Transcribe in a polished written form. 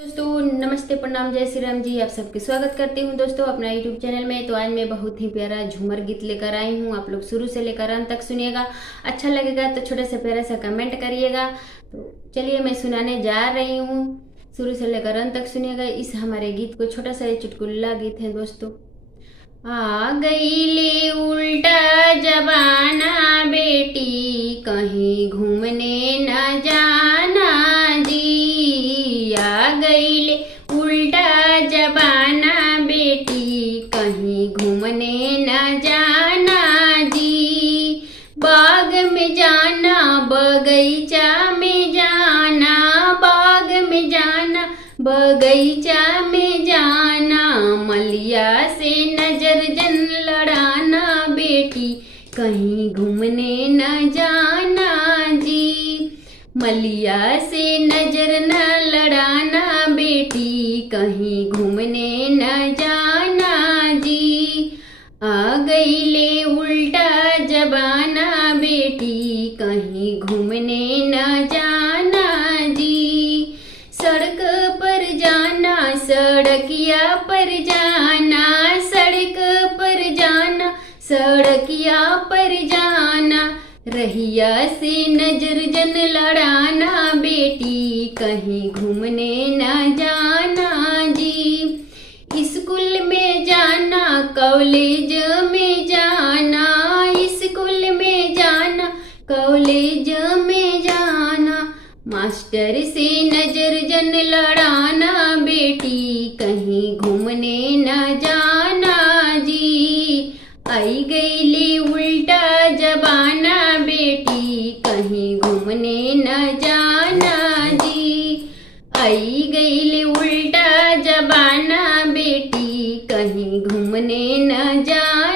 दोस्तों नमस्ते, प्रणाम, जय श्री राम जी। आप सबके स्वागत करती हूँ दोस्तों अपना यूट्यूब चैनल में। तो आज मैं बहुत ही प्यारा झूमर गीत लेकर आई हूँ। आप लोग शुरू से लेकर अंत तक सुनिएगा। अच्छा लगेगा तो छोटे से प्यारा सा कमेंट करिएगा। तो चलिए मैं सुनाने जा रही हूँ, शुरू से लेकर अंत तक सुनिएगा इस हमारे गीत को। छोटा सा चुटकुला गीत है दोस्तों। आ गईले उल्टा जमाना बेटी, कहीं घूमने न जाना जी। आ गईले उल्टा जमाना बेटी, कहीं घूमने न जाना जी। बाग में जाना, बगीचा में जाना, बाग में जाना, बगीचा में जाना। मलिया से नजर जन लड़ाना बेटी, कहीं घूमने न जाना जी। मलिया से नजर न लड़ाना बेटी, कहीं घूमने न जाना जी। आ गईले उल्टा जमाना बेटी, कहीं घूमने न जाना जी। सड़क पर जाना, सड़किया पर जाना, सड़क पर जाना, सड़किया पर जाना। रहिया से नजर जन लड़ाना बेटी, कहीं घूमने न जाना जी। स्कूल में जाना, कॉलेज में जाना, स्कूल में जाना, कॉलेज में जाना। मास्टर से नजर जन लड़ाना बेटी, कहीं घूमने न जाना जी। आई गईले उल्टा जमाना बेटी, कहीं घूमने न जाना जी। आई गईले उल्टा जमाना बेटी, कहीं घूमने न जाना।